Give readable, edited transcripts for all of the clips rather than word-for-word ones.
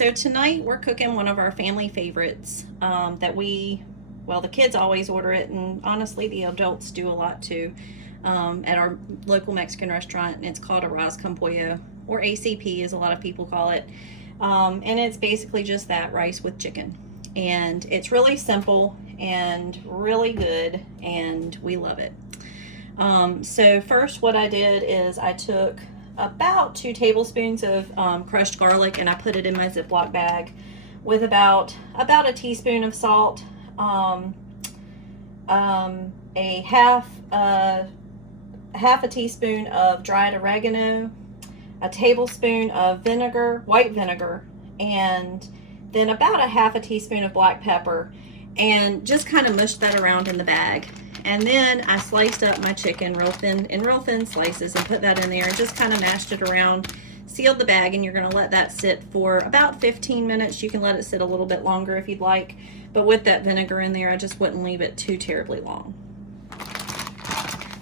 So tonight we're cooking one of our family favorites that well, the kids always order it, and honestly, the adults do a lot too, at our local Mexican restaurant, and it's called Arroz Con Pollo, or ACP as a lot of people call it. And it's basically just that, rice with chicken. And it's really simple and really good, and we love it. So first what I did is I took about 2 tablespoons of crushed garlic, and I put it in my Ziploc bag with about a teaspoon of salt, a half a teaspoon of dried oregano, a tablespoon of vinegar, white vinegar, and then about a half a teaspoon of black pepper, and just kind of mushed that around in the bag. And then I sliced up my chicken in real thin slices and put that in there and just kind of mashed it around, sealed the bag, and you're going to let that sit for about 15 minutes. You can let it sit a little bit longer if you'd like, but with that vinegar in there, I just wouldn't leave it too terribly long.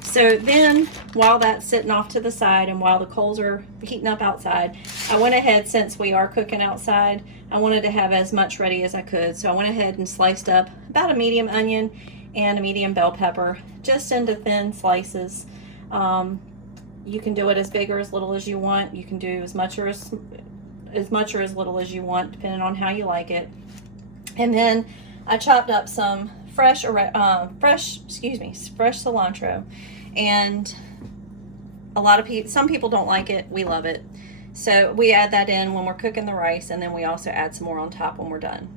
So then, while that's sitting off to the side and while the coals are heating up outside, I went ahead, since we are cooking outside, I wanted to have as much ready as I could. So I went ahead and sliced up about a medium onion and a medium bell pepper, just into thin slices. You can do it as big or as little as you want. You can do as much or as little as you want, depending on how you like it. And then I chopped up some fresh cilantro, and some people don't like it. We love it. So we add that in when we're cooking the rice, and then we also add some more on top when we're done.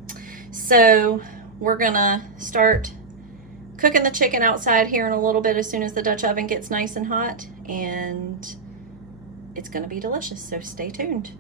So we're gonna start cooking the chicken outside here in a little bit as soon as the Dutch oven gets nice and hot, and it's gonna be delicious, so stay tuned.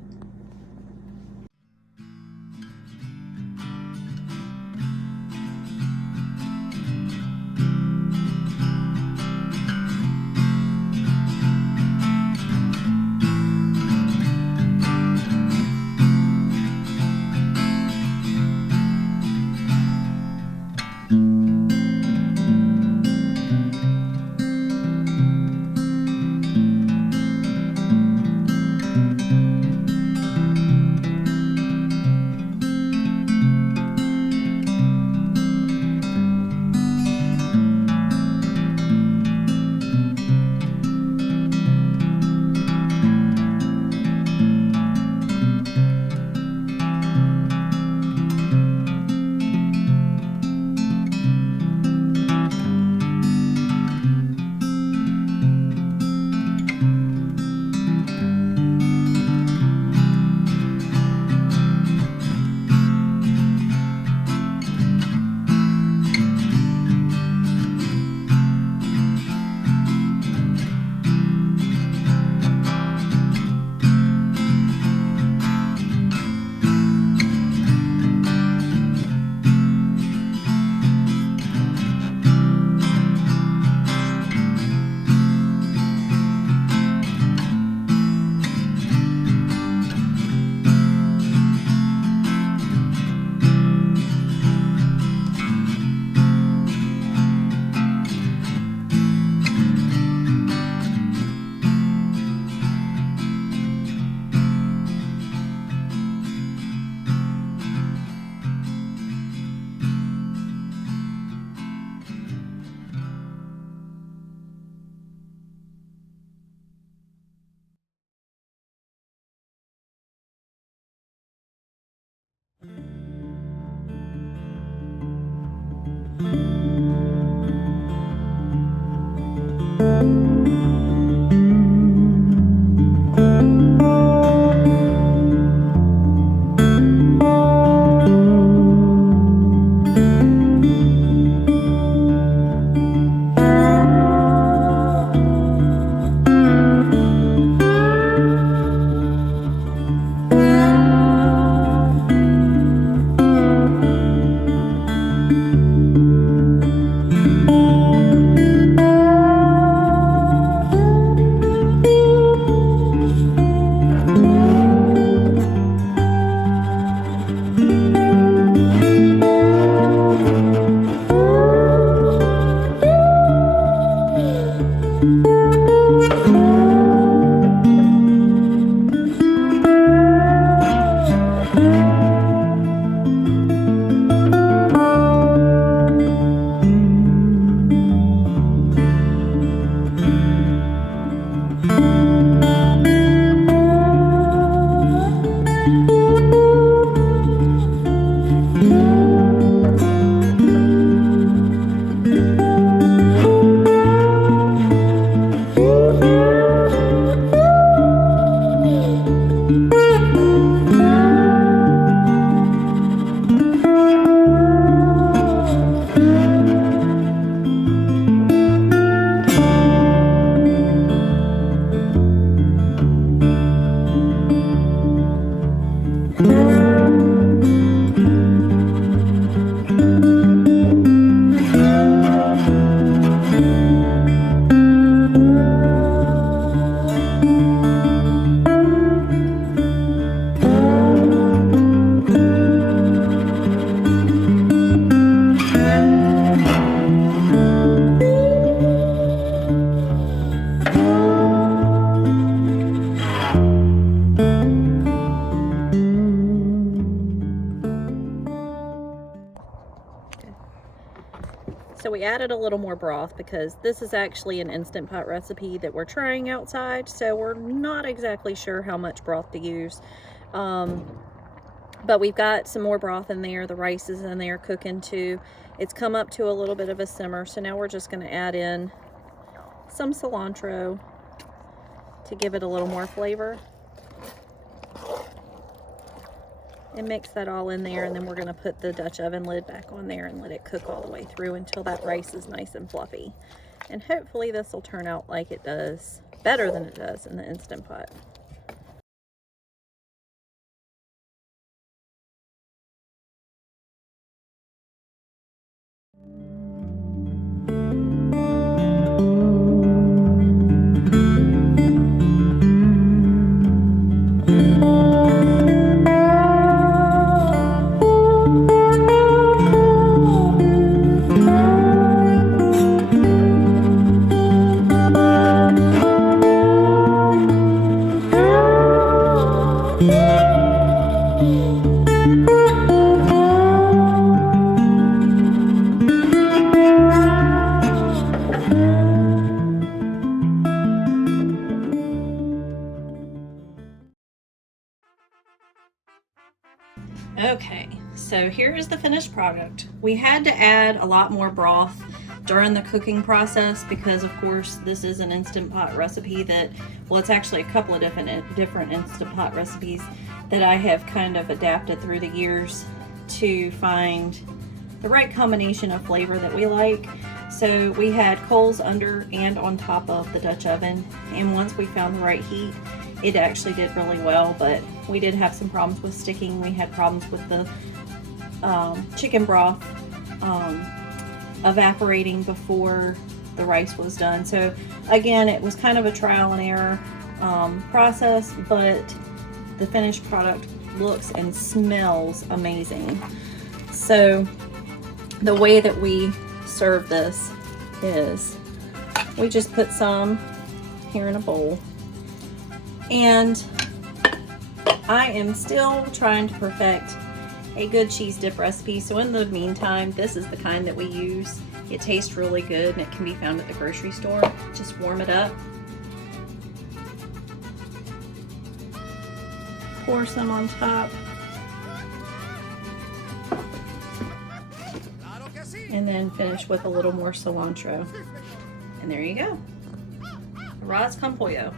So we added a little more broth because this is actually an Instant Pot recipe that we're trying outside, so we're not exactly sure how much broth to use. But we've got some more broth in there. The rice is in there cooking too. It's come up to a little bit of a simmer, so now we're just going to add in some cilantro to give it a little more flavor. And mix that all in there, and then we're going to put the Dutch oven lid back on there and let it cook all the way through until that rice is nice and fluffy. And hopefully this will turn out like it does, better than it does in the Instant Pot. Okay, so here's the finished product. We had to add a lot more broth during the cooking process because, of course, this is an Instant Pot recipe that, well, it's actually a couple of different Instant Pot recipes that I have kind of adapted through the years to find the right combination of flavor that we like. So we had coals under and on top of the Dutch oven, and once we found the right heat, it actually did really well, but we did have some problems with sticking. We had problems with the chicken broth evaporating before the rice was done. So again, it was kind of a trial and error process, but the finished product looks and smells amazing. So the way that we serve this is we just put some here in a bowl. And I am still trying to perfect a good cheese dip recipe. So in the meantime, this is the kind that we use. It tastes really good and it can be found at the grocery store. Just warm it up. Pour some on top. And then finish with a little more cilantro. And there you go. Arroz Con Pollo.